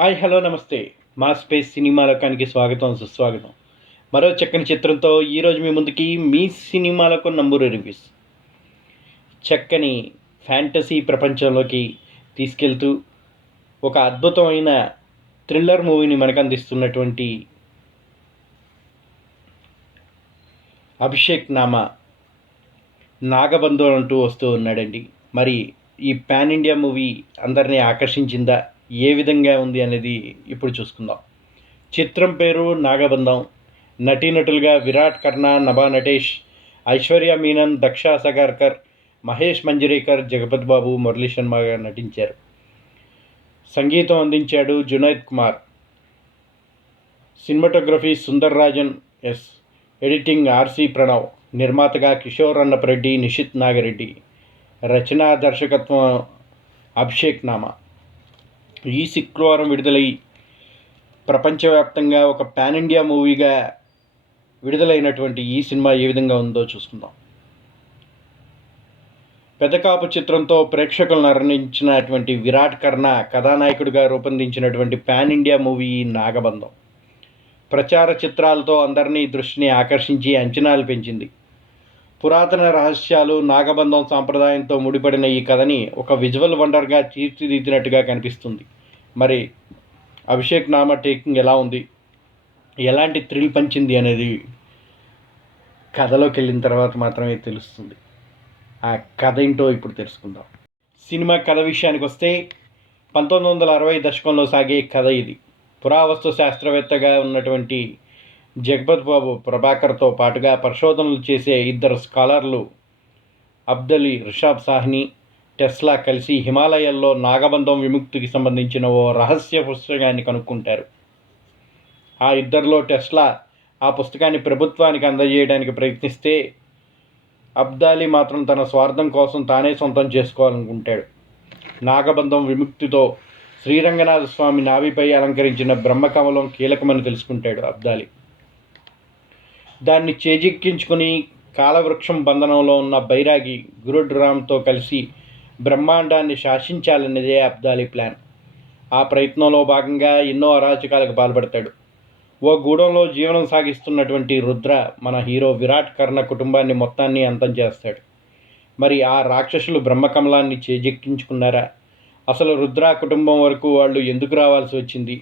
Hi hello నమస్తే. మా space cinema లోకానికి స్వాగతం, సుస్వాగతం. మరో చక్కని చిత్రంతో ఈరోజు మీ ముందుకి మీ సినిమాలకు నంబరు రివ్యూస్. చక్కని ఫ్యాంటసీ ప్రపంచంలోకి తీసుకెళ్తూ ఒక అద్భుతమైన థ్రిల్లర్ మూవీని మనకు అందిస్తున్నటువంటి అభిషేక్ నామా నాగబంధం అంటూ వస్తూ ఉన్నాడండి. మరి ఈ పాన్ ఇండియా మూవీ అందరినీ ఆకర్షించిందా, ఏ విధంగా ఉంది అనేది ఇప్పుడు చూసుకుందాం. చిత్రం పేరు నాగబంధం. నటీనటులుగా విరాట్ కర్ణ, నభా నటేష్, ఐశ్వర్య మీనన్, దక్ష సగార్కర్, మహేష్ మంజరేకర్, జగపతి బాబు, మురళీ శర్మగా నటించారు. సంగీతం అందించాడు Junaid Kumar. Cinematography Sundar Rajan S. Editing RC Pranav. నిర్మాతగా కిషోర్ అన్నపరెడ్డి, నిషిత్ నాగరెడ్డి. రచనా దర్శకత్వం అభిషేక్ నామా. ఈ శుక్రవారం విడుదలై ప్రపంచవ్యాప్తంగా ఒక పాన్ ఇండియా మూవీగా విడుదలైనటువంటి ఈ సినిమా ఏ విధంగా ఉందో చూసుకుందాం. పెద్దకాపు చిత్రంతో ప్రేక్షకులను అరణించినటువంటి విరాట్ కర్ణ కథానాయకుడిగా రూపొందించినటువంటి పాన్ ఇండియా మూవీ నాగబంధం ప్రచార చిత్రాలతో అందరినీ దృష్టిని ఆకర్షించి అంచనాలు పెంచింది. పురాతన రహస్యాలు, నాగబంధం సాంప్రదాయంతో ముడిపడిన ఈ కథని ఒక విజువల్ వండర్గా తీర్చిదిద్దినట్టుగా కనిపిస్తుంది. మరి అభిషేక్ నామా టేకింగ్ ఎలా ఉంది, ఎలాంటి థ్రిల్ పంచింది అనేది కథలోకి వెళ్ళిన తర్వాత మాత్రమే తెలుస్తుంది. ఆ కథ ఏంటో ఇప్పుడు తెలుసుకుందాం. సినిమా కథ విషయానికి వస్తే 1960 దశకంలో సాగే కథ ఇది. పురావస్తు శాస్త్రవేత్తగా ఉన్నటువంటి జగపత్ బాబు ప్రభాకర్తో పాటుగా పరిశోధనలు చేసే ఇద్దరు స్కాలర్లు అబ్దలీ, రిషాబ్ సాహ్ని, టెస్లా కలిసి హిమాలయాల్లో నాగబంధం విముక్తికి సంబంధించిన ఓ రహస్య పుస్తకాన్ని కనుక్కుంటారు. ఆ ఇద్దరిలో టెస్లా ఆ పుస్తకాన్ని ప్రభుత్వానికి అందజేయడానికి ప్రయత్నిస్తే అబ్దాలీ మాత్రం తన స్వార్థం కోసం తానే సొంతం చేసుకోవాలనుకుంటాడు. నాగబంధం విముక్తితో శ్రీరంగనాథ స్వామి నాభిపై అలంకరించిన బ్రహ్మకమలం కీలకమని తెలుసుకుంటాడు అబ్దాలీ. దాన్ని చేజిక్కించుకుని కాలవృక్షం బంధనంలో ఉన్న బైరాగి గురుడ్ రామ్తో కలిసి బ్రహ్మాండాన్ని శాసించాలనేదే అబ్దాలీ ప్లాన్. ఆ ప్రయత్నంలో భాగంగా ఎన్నో అరాచకాలకు పాల్పడతాడు. ఓ గూడెంలో జీవనం సాగిస్తున్నటువంటి రుద్ర మన హీరో విరాట్ కర్ణ కుటుంబాన్ని మొత్తాన్ని అంతం చేస్తాడు. మరి ఆ రాక్షసులు బ్రహ్మకమలాన్ని చేజెక్కించుకున్నారా? అసలు రుద్ర కుటుంబం వరకు వాళ్ళు ఎందుకు రావాల్సి వచ్చింది?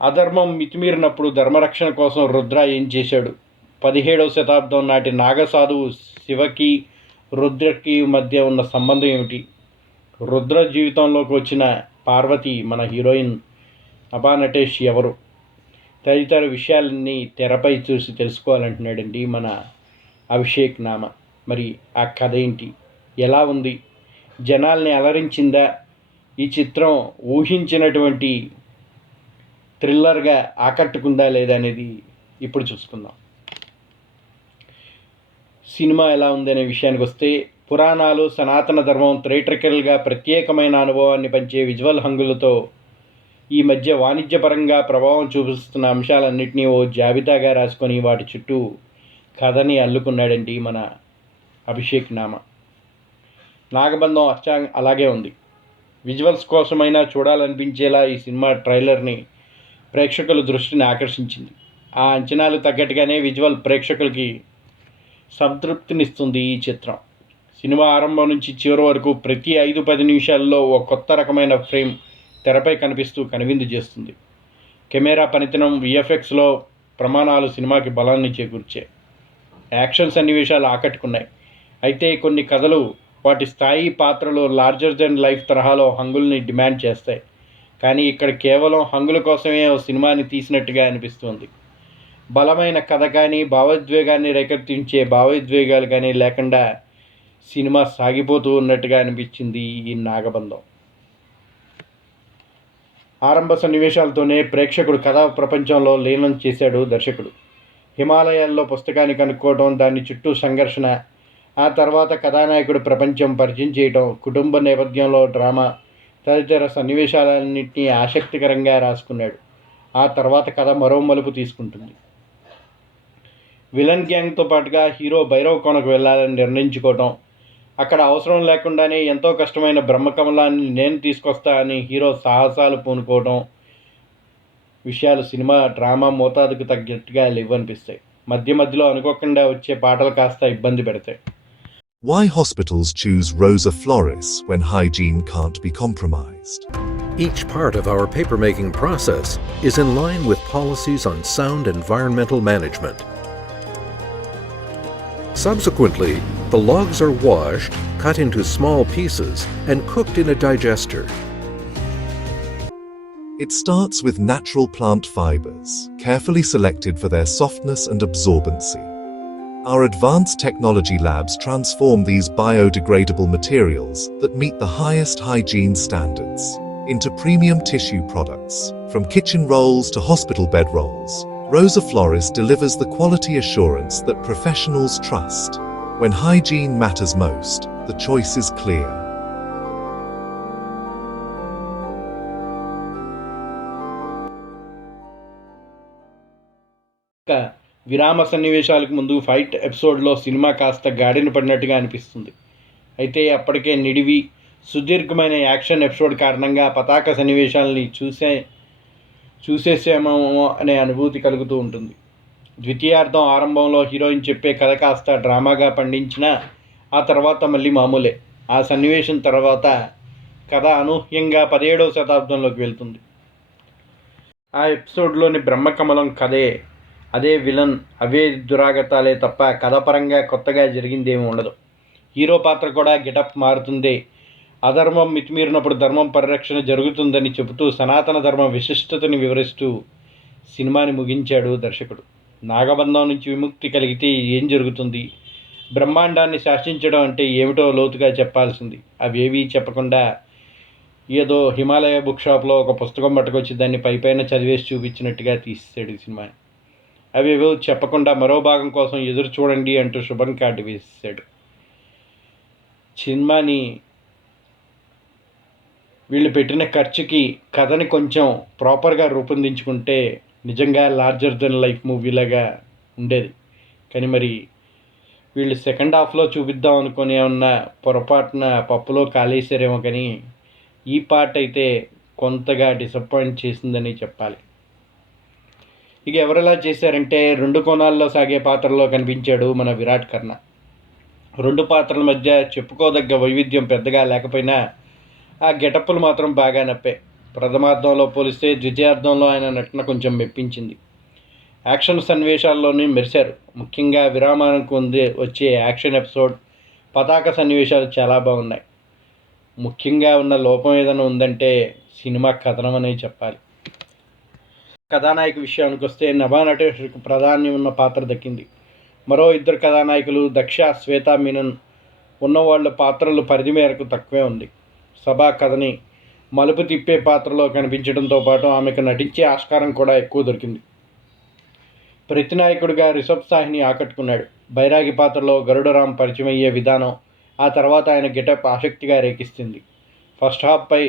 అధర్మం మితిమీరినప్పుడు ధర్మరక్షణ కోసం రుద్ర ఏం చేశాడు? 17వ శతాబ్దం నాటి నాగసాధువు శివకి రుద్రకి మధ్య ఉన్న సంబంధం ఏమిటి? రుద్ర జీవితంలోకి వచ్చిన పార్వతి మన హీరోయిన్ నభా నటేష్ ఎవరు? తదితర విషయాలన్నీ తెరపై చూసి తెలుసుకోవాలంటున్నాడండి మన అభిషేక్ నామా. మరి ఆ కథ ఏంటి, ఎలా ఉంది, జనాల్ని అలరించిందా, ఈ చిత్రం ఊహించినటువంటి థ్రిల్లర్గా ఆకట్టుకుందా లేదా అనేది ఇప్పుడు చూసుకుందాం. సినిమా ఎలా ఉందనే విషయానికి వస్తే, పురాణాలు, సనాతన ధర్మం థియేట్రికల్గా ప్రత్యేకమైన అనుభవాన్ని పంచే విజువల్ హంగులతో ఈ మధ్య వాణిజ్యపరంగా ప్రభావం చూపిస్తున్న అంశాలన్నింటినీ ఓ జాబితాగా రాసుకొని వాటి చుట్టూ కథని అల్లుకున్నాడండి మన అభిషేక్ నామా. నాగబంధం అలాగే ఉంది. విజువల్స్ కోసమైనా చూడాలనిపించేలా ఈ సినిమా ట్రైలర్ని ప్రేక్షకుల దృష్టిని ఆకర్షించింది. ఆ అంచనాలు తగ్గట్టుగానే విజువల్ ప్రేక్షకులకి సంతృప్తినిస్తుంది ఈ చిత్రం. సినిమా ఆరంభం నుంచి చివరి వరకు ప్రతి 5-10 నిమిషాల్లో ఓ కొత్త రకమైన ఫ్రేమ్ తెరపై కనిపిస్తూ కనువిందు చేస్తుంది. కెమెరా పనితనం, విఎఫ్ఎక్స్లో ప్రమాణాలు సినిమాకి బలాన్ని చేకూర్చాయి. యాక్షన్ సన్నివేశాలు ఆకట్టుకున్నాయి. అయితే కొన్ని కథలు వాటి స్థాయి, పాత్రలు లార్జర్ దెన్ లైఫ్ తరహాలో హంగుల్ని డిమాండ్ చేస్తాయి. కానీ ఇక్కడ కేవలం హంగుల కోసమే ఓ సినిమాని తీసినట్టుగా అనిపిస్తుంది. బలమైన కథ కానీ, భావోద్వేగాన్ని రేకెత్తించే భావోద్వేగాలు కానీ లేకుండా సినిమా సాగిపోతూ ఉన్నట్టుగా అనిపించింది ఈ నాగబంధం. ఆరంభ సన్నివేశాలతోనే ప్రేక్షకుడు కథా ప్రపంచంలో లీనం చేశాడు దర్శకుడు. హిమాలయాల్లో పుస్తకాన్ని కనుక్కోవడం, దాని చుట్టూ సంఘర్షణ, ఆ తర్వాత కథానాయకుడు ప్రపంచం పరిచయం చేయడం, కుటుంబ నేపథ్యంలో డ్రామా తదితర సన్నివేశాలన్నింటినీ ఆసక్తికరంగా రాసుకున్నాడు. ఆ తర్వాత కథ మరో మలుపు తీసుకుంటుంది. విలన్ గ్యాంగ్తో పాటుగా హీరో భైరవ్ కోనకు వెళ్ళాలని నిర్ణయించుకోవడం, అక్కడ అవసరం లేకుండానే ఎంతో కష్టమైన బ్రహ్మకమలాన్ని నేను తీసుకొస్తా అని హీరో సాహసాలు పూనుకోవడం విషయాలు సినిమా డ్రామా మోతాదుకు తగ్గట్టుగా లేవనిపిస్తాయి. మధ్య మధ్యలో అనుకోకుండా వచ్చే పాటలు కాస్త ఇబ్బంది పెడతాయి. Why hospitals choose Rosa Flores when hygiene can't be compromised? Each part of our papermaking process is in line with policies on sound environmental management. Subsequently, the logs are washed, cut into small pieces, and cooked in a digester. It starts with natural plant fibers, carefully selected for their softness and absorbency. Our advanced technology labs transform these biodegradable materials that meet the highest hygiene standards into premium tissue products. From kitchen rolls to hospital bed rolls, Rosa Flores delivers the quality assurance that professionals trust. When hygiene matters most, the choice is clear. విరామ సన్నివేశాలకు ముందు fight ఎపిసోడ్లో cinema కాస్త గాడిన పడినట్టుగా అనిపిస్తుంది. అయితే అప్పటికే నిడివి సుదీర్ఘమైన action episode కారణంగా పతాక సన్నివేశాలని చూసేసామో అనే అనుభూతి కలుగుతూ ఉంటుంది. ద్వితీయార్థం ఆరంభంలో హీరోయిన్ చెప్పే కథ కాస్త డ్రామాగా పండించినా ఆ తర్వాత మళ్ళీ మామూలే. ఆ సన్నివేశం తర్వాత కథ అనూహ్యంగా 17వ శతాబ్దంలోకి వెళ్తుంది. ఆ ఎపిసోడ్లోని బ్రహ్మకమలం కథే, అదే విలన్, అవే దురాగతాలే తప్ప కథపరంగా కొత్తగా జరిగిందేమీ ఉండదు. హీరో పాత్ర కూడా గెటప్ మారుతుంది. అధర్మం మితిమీరినప్పుడు ధర్మం పరిరక్షణ జరుగుతుందని చెబుతూ సనాతన ధర్మ విశిష్టతని వివరిస్తూ సినిమాని ముగించాడు దర్శకుడు. నాగబంధం నుంచి విముక్తి కలిగితే ఏం జరుగుతుంది, బ్రహ్మాండాన్ని శాసించడం అంటే ఏమిటో లోతుగా చెప్పాల్సింది. అవేవీ చెప్పకుండా ఏదో హిమాలయ బుక్ షాప్లో ఒక పుస్తకం పట్టుకొచ్చి దాన్ని పైపైన చదివేసి చూపించినట్టుగా తీసేసాడు ఈ సినిమాని. అవేవో చెప్పకుండా మరో భాగం కోసం ఎదురు చూడండి అంటూ శుభం కార్డు వేసాడు. సినిమాని వీళ్ళు పెట్టిన ఖర్చుకి కథని కొంచెం ప్రాపర్గా రూపొందించుకుంటే నిజంగా లార్జర్ దెన్ లైఫ్ మూవీలాగా ఉండేది. కానీ మరి వీళ్ళు సెకండ్ హాఫ్లో చూపిద్దాం అనుకుని ఏమన్నా పొరపాటున పప్పులో కాలేసారేమో, కానీ ఈ పార్ట్ అయితే కొంతగా డిసప్పాయింట్ చేసిందని చెప్పాలి. ఇక ఎవరెలా చేశారంటే 2 కోణాల్లో సాగే పాత్రలో కనిపించాడు మన విరాట్ కర్ణ. 2 పాత్రల మధ్య చెప్పుకోదగ్గ వైవిధ్యం పెద్దగా లేకపోయినా ఆ గెటప్పులు మాత్రం బాగా నప్పాయి. ప్రథమార్థంలో పోలిస్తే ద్వితీయార్థంలో ఆయన నటన కొంచెం మెప్పించింది. యాక్షన్ సన్నివేశాల్లోనే మెరిశారు. ముఖ్యంగా విరామానికి వచ్చే యాక్షన్ ఎపిసోడ్, పతాక సన్నివేశాలు చాలా బాగున్నాయి. ముఖ్యంగా ఉన్న లోపం ఏదైనా ఉందంటే సినిమా కథనం అనే చెప్పాలి. కథానాయక విషయానికి వస్తే నభానటేశ్వరికి ప్రాధాన్యం ఉన్న పాత్ర దక్కింది. మరో 2 కథానాయకులు దక్ష, శ్వేతా మీనన్ ఉన్నవాళ్ళ పాత్రలు పరిధి మేరకు తక్కువే ఉంది. సభా కథని మలుపు తిప్పే పాత్రలో కనిపించడంతో పాటు ఆమెకు నటించే ఆస్కారం కూడా ఎక్కువ దొరికింది. ప్రతినాయకుడిగా రిషబ్ సాహిని ఆకట్టుకున్నాడు. బైరాగి పాత్రలో గరుడరామ్ పరిచయం అయ్యే విధానం, ఆ తర్వాత ఆయన గెటప్ ఆసక్తిగా రేకిస్తుంది. ఫస్ట్ హాఫ్పై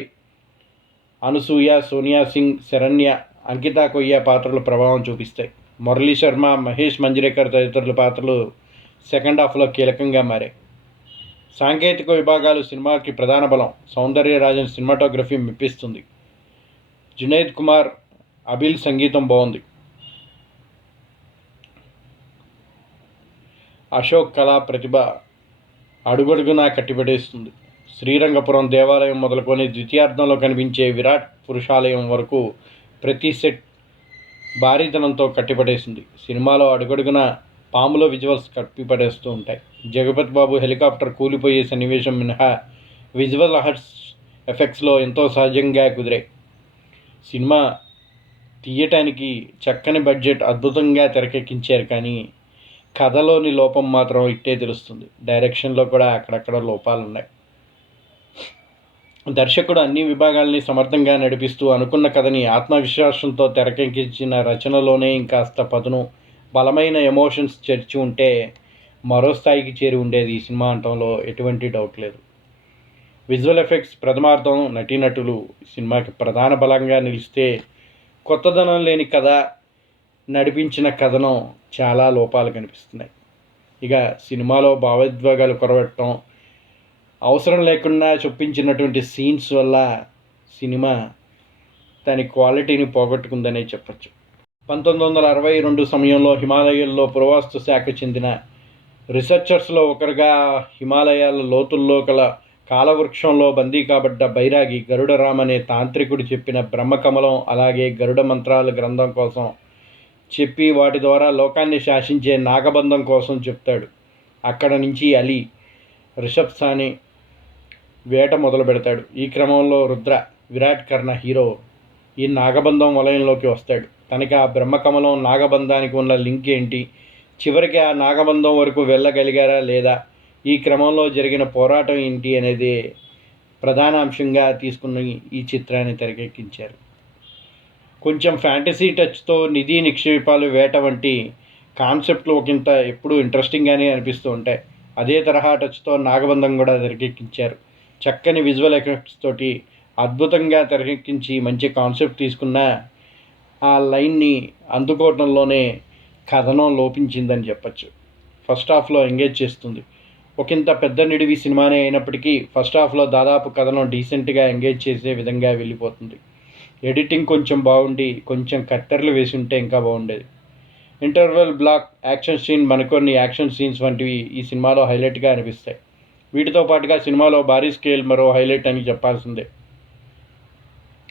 అనసూయ, సోనియా సింగ్, శరణ్య, అంకితా కొయ్య పాత్రలు ప్రభావం చూపిస్తాయి. మురళీ శర్మ, మహేష్ మంజ్రేకర్ తదితరుల పాత్రలు సెకండ్ హాఫ్లో కీలకంగా మారాయి. సాంకేతిక విభాగాలు సినిమాకి ప్రధాన బలం. సౌందర్యరాజన్ సినిమాటోగ్రఫీ మెప్పిస్తుంది. జునైద్ కుమార్, అబిల్ సంగీతం బాగుంది. అశోక్ కళా ప్రతిభ అడుగడుగునా కట్టిపడేస్తుంది. శ్రీరంగపురం దేవాలయం మొదలుకొని ద్వితీయార్థంలో కనిపించే విరాట్ పురుషాలయం వరకు ప్రతి సెట్ భారీతనంతో కట్టిపడేసింది. సినిమాలో అడుగడుగున పాములో విజువల్స్ కట్టిపడేస్తూ ఉంటాయి. జగపతి బాబు హెలికాప్టర్ కూలిపోయే సన్నివేశం మినహా విజువల్ ఎఫెక్ట్స్లో ఎంతో సహజంగా కుదిరాయి. సినిమా తీయటానికి చక్కని బడ్జెట్, అద్భుతంగా తెరకెక్కించారు. కానీ కథలోని లోపం మాత్రం ఇట్టే తెలుస్తుంది. డైరెక్షన్లో కూడా అక్కడక్కడ లోపాలు ఉన్నాయి. దర్శకుడు అన్ని విభాగాల్ని సమర్థంగా నడిపిస్తూ అనుకున్న కథని ఆత్మవిశ్వాసంతో తెరకెక్కించిన రచనలోనే ఇంకాస్త పదును, బలమైన ఎమోషన్స్ చేర్చి ఉంటే మరో స్థాయికి చేరి ఉండేది ఈ సినిమా అనటంలో ఎటువంటి డౌట్ లేదు. విజువల్ ఎఫెక్ట్స్, ప్రథమార్థం, నటీనటులు సినిమాకి ప్రధాన బలంగా నిలిస్తే కొత్తదనం లేని కథ, నడిపించిన కథనం చాలా లోపాలు కనిపిస్తున్నాయి. ఇక సినిమాలో భావోద్వేగాలు కొరవట్టడం, అవసరం లేకుండా చొప్పించినటువంటి సీన్స్ వల్ల సినిమా దాని క్వాలిటీని పోగొట్టుకుందనే చెప్పచ్చు. 1962 సమయంలో హిమాలయాల్లో పురావస్తు శాఖ చెందిన రీసెర్చర్స్లో ఒకరుగా హిమాలయాల లోతుల్లో గల కాలవృక్షంలో బందీ కాబడ్డ బైరాగి గరుడరామ్ అనే తాంత్రికుడు చెప్పిన బ్రహ్మకమలం అలాగే గరుడ మంత్రాల గ్రంథం కోసం చెప్పి వాటి ద్వారా లోకాన్ని శాసించే నాగబంధం కోసం చెప్తాడు. అక్కడ నుంచి అలీ రిషబ్ సాని వేట మొదలు పెడతాడు. ఈ క్రమంలో రుద్ర విరాట్ కర్ణ హీరో ఈ నాగబంధం వలయంలోకి వస్తాడు. తనకి ఆ బ్రహ్మకమలం నాగబంధానికి ఉన్న లింక్ ఏంటి, చివరికి ఆ నాగబంధం వరకు వెళ్ళగలిగారా లేదా, ఈ క్రమంలో జరిగిన పోరాటం ఏంటి అనేది ప్రధాన అంశంగా తీసుకుని ఈ చిత్రాన్ని తెరకెక్కించారు. కొంచెం ఫ్యాంటసీ టచ్తో నిధి నిక్షేపాలు వేట వంటి కాన్సెప్ట్లు ఒకంత ఎప్పుడూ ఇంట్రెస్టింగ్గానే అనిపిస్తూ ఉంటాయి. అదే తరహా టచ్తో నాగబంధం కూడా తెరకెక్కించారు. చక్కని విజువల్ ఎఫెక్ట్స్ తోటి అద్భుతంగా తెరకెక్కించి మంచి కాన్సెప్ట్ తీసుకున్న ఆ లైన్ని అందుకోవడంలోనే కథనం లోపించిందని చెప్పచ్చు. ఫస్ట్ హాఫ్లో ఎంగేజ్ చేస్తుంది. ఒకంత పెద్ద నిడివి సినిమానే అయినప్పటికీ ఫస్ట్ హాఫ్లో దాదాపు కథనం డీసెంట్గా ఎంగేజ్ చేసే విధంగా వెళ్ళిపోతుంది. ఎడిటింగ్ కొంచెం బాగుండి కొంచెం కత్తెరలు వేసి ఉంటే ఇంకా బాగుండేది. ఇంటర్వెల్ బ్లాక్ యాక్షన్ సీన్ మరికొన్ని యాక్షన్ సీన్స్ వంటివి ఈ సినిమాలో హైలైట్గా అనిపిస్తాయి. వీటితో పాటుగా సినిమాలో భారీ స్కేల్ మరో హైలైట్ అని చెప్పాల్సిందే.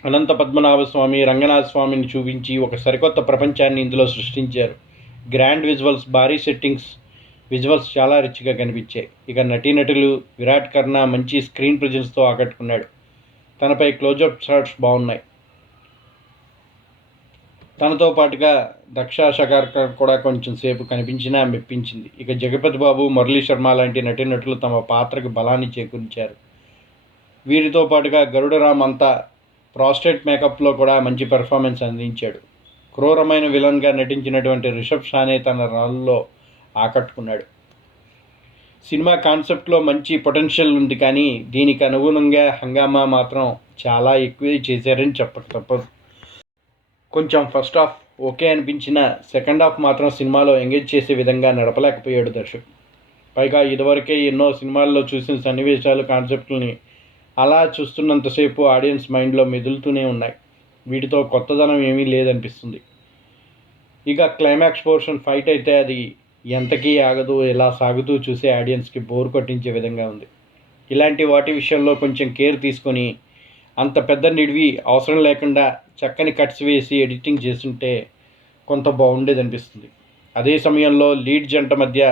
అనంత పద్మనాభ స్వామి రంగనాథ స్వామిని చూపించి ఒక సరికొత్త ప్రపంచాన్ని ఇందులో సృష్టించారు. గ్రాండ్ విజువల్స్, భారీ సెట్టింగ్స్, విజువల్స్ చాలా రిచ్గా కనిపించాయి. ఇక నటీనటులు విరాట్ కర్ణ మంచి స్క్రీన్ ప్రెజెన్స్తో ఆకట్టుకున్నాడు. తనపై క్లోజప్ షాట్స్ బాగున్నాయి. తనతో పాటుగా దక్ష షకార్కర్ కూడా కొంచెం సేపు కనిపించినా మెప్పించింది. ఇక జగపతి బాబు, మురళీ శర్మ లాంటి నటీనటులు తమ పాత్రకు బలాన్ని చేకూర్చారు. వీరితో పాటుగా గరుడరామ్ అంతా ప్రాస్టేట్ మేకప్లో కూడా మంచి పెర్ఫార్మెన్స్ అందించాడు. క్రూరమైన విలన్గా నటించినటువంటి రిషబ్ షానే తన రోల్లో ఆకట్టుకున్నాడు. సినిమా కాన్సెప్ట్లో మంచి పొటెన్షియల్ ఉంది, కానీ దీనికి అనుగుణంగా హంగామా మాత్రం చాలా ఎక్కువే చేశారని చెప్పక తప్పదు. కొంచెం ఫస్ట్ హాఫ్ ఓకే అనిపించిన సెకండ్ హాఫ్ మాత్రం సినిమాలో ఎంగేజ్ చేసే విధంగా నడపలేకపోయాడు దర్శకుడు. పైగా ఇదివరకే ఎన్నో సినిమాల్లో చూసిన సన్నివేశాలు, కాన్సెప్ట్లని అలా చూస్తున్నంతసేపు ఆడియన్స్ మైండ్లో మెదులుతూనే ఉన్నాయి. వీటితో కొత్తదనం ఏమీ లేదనిపిస్తుంది. ఇక క్లైమాక్స్ పోర్షన్ ఫైట్ అయితే అది ఎంతకీ ఆగదు, ఇలా సాగుతూ చూసే ఆడియన్స్కి బోర్ కొట్టించే విధంగా ఉంది. ఇలాంటి వాటి విషయంలో కొంచెం కేర్ తీసుకొని అంత పెద్ద నిడివి అవసరం లేకుండా చక్కని కట్స్ వేసి ఎడిటింగ్ చేస్తుంటే కొంత బాగుండేది అనిపిస్తుంది. అదే సమయంలో లీడ్ జంట మధ్య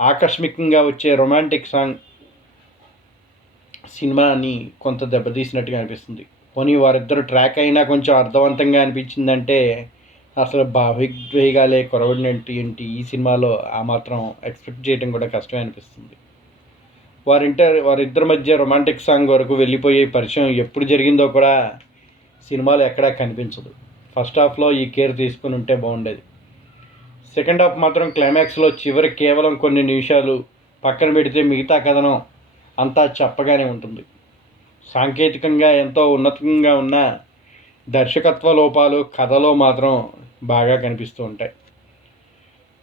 ఆకస్మికంగా వచ్చే రొమాంటిక్ సాంగ్ సినిమాని కొంత దెబ్బతీసినట్టుగా అనిపిస్తుంది. పోనీ వారిద్దరు ట్రాక్ అయినా కొంచెం అర్థవంతంగా అనిపించిందంటే అసలు భావోద్వేగాలే కొరవడినట్టు ఏంటి ఈ సినిమాలో ఆ మాత్రం ఎక్స్పెక్ట్ చేయడం కూడా కష్టమే అనిపిస్తుంది. వారిద్దరి మధ్య రొమాంటిక్ సాంగ్ వరకు వెళ్ళిపోయే పరిచయం ఎప్పుడు జరిగిందో కూడా సినిమాలో ఎక్కడా కనిపించదు. ఫస్ట్ హాఫ్లో ఈ కేర్ తీసుకుని ఉంటే బాగుండేది. సెకండ్ హాఫ్ మాత్రం క్లైమాక్స్లో చివరి కేవలం కొన్ని నిమిషాలు పక్కన పెడితే మిగతా కథనం అంతా చెప్పగానే ఉంటుంది. సాంకేతికంగా ఎంతో ఉన్నతంగా ఉన్న దర్శకత్వ లోపాలు కథలో మాత్రం బాగా కనిపిస్తూ ఉంటాయి.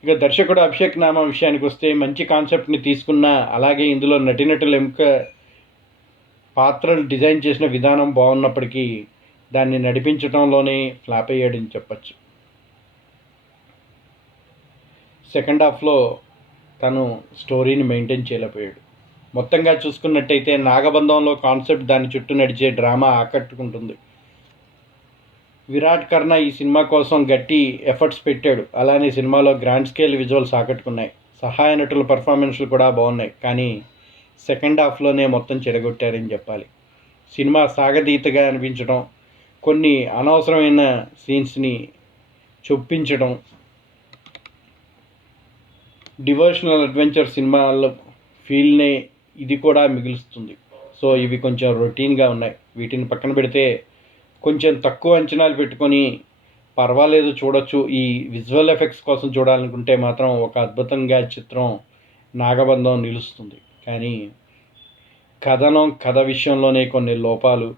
ఇక దర్శకుడు అభిషేక్ నామా విషయానికి వస్తే మంచి కాన్సెప్ట్ని తీసుకున్న, అలాగే ఇందులో నటీనటుల పాత్రలు డిజైన్ చేసిన విధానం బాగున్నప్పటికీ దాన్ని నడిపించడంలోనే ఫ్లాప్ అయ్యాడని చెప్పచ్చు. సెకండ్ హాఫ్లో తను స్టోరీని మెయింటైన్ చేయలేకపోయాడు. మొత్తంగా చూసుకున్నట్టయితే నాగబంధంలో కాన్సెప్ట్, దాని చుట్టూ నడిచే డ్రామా ఆకట్టుకుంటుంది. విరాట్ కర్ణ ఈ సినిమా కోసం గట్టి ఎఫర్ట్స్ పెట్టాడు. అలానే సినిమాలో గ్రాండ్ స్కేల్ విజువల్స్ ఆకట్టుకున్నాయి. సహాయ నటుల పర్ఫార్మెన్స్లు కూడా బాగున్నాయి. కానీ సెకండ్ హాఫ్లోనే మొత్తం చెడగొట్టారని చెప్పాలి. సినిమా సాగతీతగా అనిపించడం, కొన్ని అనవసరమైన సీన్స్ని చొప్పించడం, డివోషనల్ అడ్వెంచర్ సినిమాల ఫీల్నే ఇది కూడా మిగులుస్తుంది. సో ఇవి కొంచెం రొటీన్గా ఉన్నాయి. వీటిని పక్కన పెడితే కొంచెం తక్కువ అంచనాలు పెట్టుకొని పర్వాలేదు చూడొచ్చు. ఈ విజువల్ ఎఫెక్ట్స్ కోసం చూడాలనుకుంటే మాత్రం ఒక అద్భుతంగా చిత్రం నాగబంధం నిలుస్తుంది. కానీ కథ విషయంలోనే కొన్ని లోపాలు,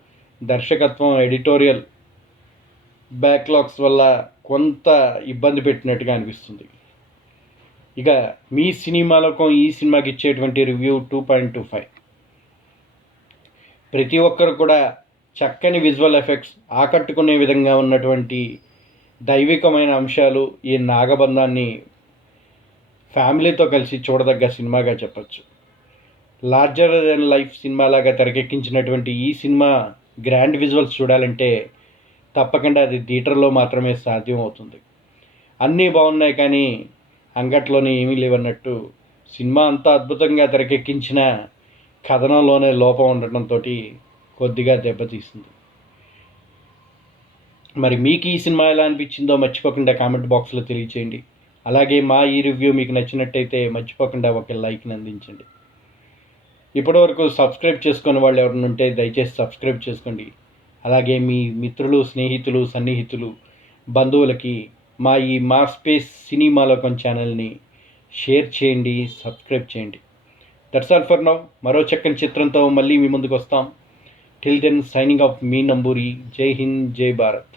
దర్శకత్వం, ఎడిటోరియల్ బ్యాక్లాగ్స్ వల్ల కొంత ఇబ్బంది పెట్టినట్టుగా అనిపిస్తుంది. ఇక మీ సినిమాలకు ఈ సినిమాకి ఇచ్చేటువంటి రివ్యూ 2.25. ప్రతి ఒక్కరు కూడా చక్కని విజువల్ ఎఫెక్ట్స్ ఆకట్టుకునే విధంగా ఉన్నటువంటి దైవికమైన అంశాలు ఈ నాగబంధాన్ని ఫ్యామిలీతో కలిసి చూడదగ్గ సినిమాగా చెప్పచ్చు. లార్జర్ దెన్ లైఫ్ సినిమాలాగా తెరకెక్కించినటువంటి ఈ సినిమా గ్రాండ్ విజువల్స్ చూడాలంటే తప్పకుండా అది థియేటర్లో మాత్రమే సాధ్యం అవుతుంది. అన్నీ బాగున్నాయి కానీ అంగట్లోనే ఏమీ లేవన్నట్టు సినిమా అంతా అద్భుతంగా తెరకెక్కించిన కథనంలోనే లోపం ఉండటంతో కొద్దిగా దెబ్బతీసింది. మరి మీకు ఈ సినిమా ఎలా అనిపించిందో మర్చిపోకుండా కామెంట్ బాక్స్లో తెలియచేయండి. అలాగే మా ఈ రివ్యూ మీకు నచ్చినట్టయితే మర్చిపోకుండా ఒక లైక్ని అందించండి. ఇప్పటివరకు సబ్స్క్రైబ్ చేసుకునే వాళ్ళు ఎవరైనా ఉంటే దయచేసి సబ్స్క్రైబ్ చేసుకోండి. అలాగే మీ మిత్రులు, స్నేహితులు, సన్నిహితులు, బంధువులకి మా స్పేస్ సినిమాలోకం ఛానల్ని షేర్ చేయండి, సబ్స్క్రైబ్ చేయండి. That's all for now. మరో చక్కని చిత్రంతో మళ్ళీ మీ ముందుకు వస్తాం. టిల్ దెన్ సైనింగ్ ఆఫ్ మీ నంబూరి. జై హింద్, జై భారత్.